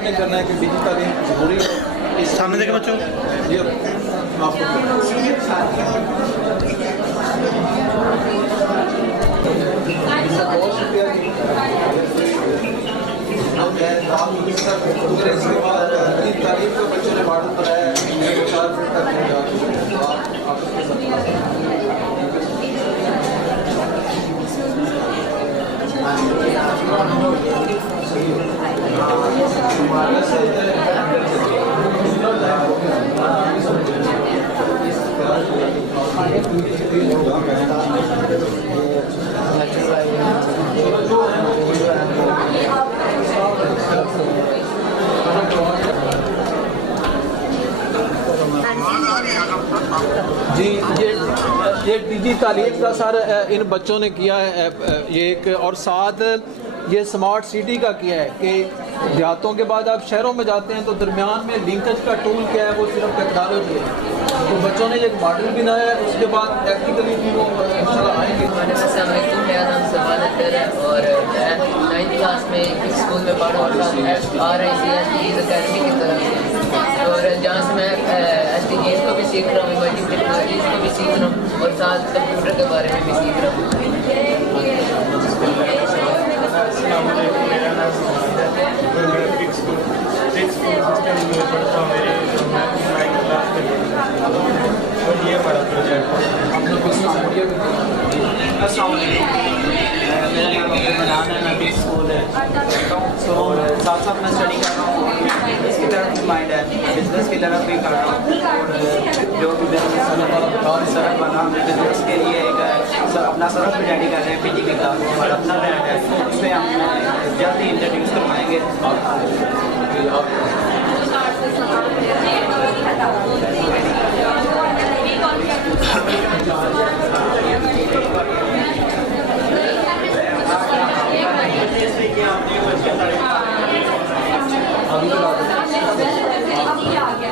आपने करना है कि डिजिटल तालीम जरूरी है। इस सामने देखें बच्चों, ये तालीम को बच्चों ने मॉडल बनाया है 4 फीट जी ये डिजी तालीम का सर इन बच्चों ने किया है ये एक, और साथ ये स्मार्ट सिटी का किया है कि देहातों के बाद आप शहरों में जाते हैं तो दरमियान में लिंकेज का टूल क्या है वो सिर्फ टेक्नोलॉजी है। तो बच्चों ने एक मॉडल बनाया है, उसके बाद प्रैक्टिकली भी वो इंशाल्लाह आएंगे। मेरा नाम सवाल है और मैं 9th क्लास में एक स्कूल में पढ़ रहा था RICS अकेडमी की तरफ से, और जहाँ से मैं SDGs को भी सीख रहा हूँ, इमर्जिंग टेक्नोलॉजीज़ को भी सीख रहा हूँ और साथ कंप्यूटर के बारे में भी सीख रहा हूँ। मेरा नाम स्कूल सिस्टम में पढ़ता हूँ, मेरे 9th क्लास में पढ़ता हूँ और ये हमारा प्रोजेक्ट है। मेरा नाम अब्दुल है, मैं भी स्कूल है और साथ साथ मैं स्टडी कर रहा हूँ। बिजनेस की तरफ भी माइंड है, बिजनेस की तरफ भी कर रहा हूँ और जो भी बिजनेस और सड़क बना बिजनेस के लिए एक अपना सड़क भी रेडी कर रहे हैं PGP का, और अपना ब्रांड है उसमें हम जल्द ही इंट्रोड्यूस करवाएंगे। अभी आ गया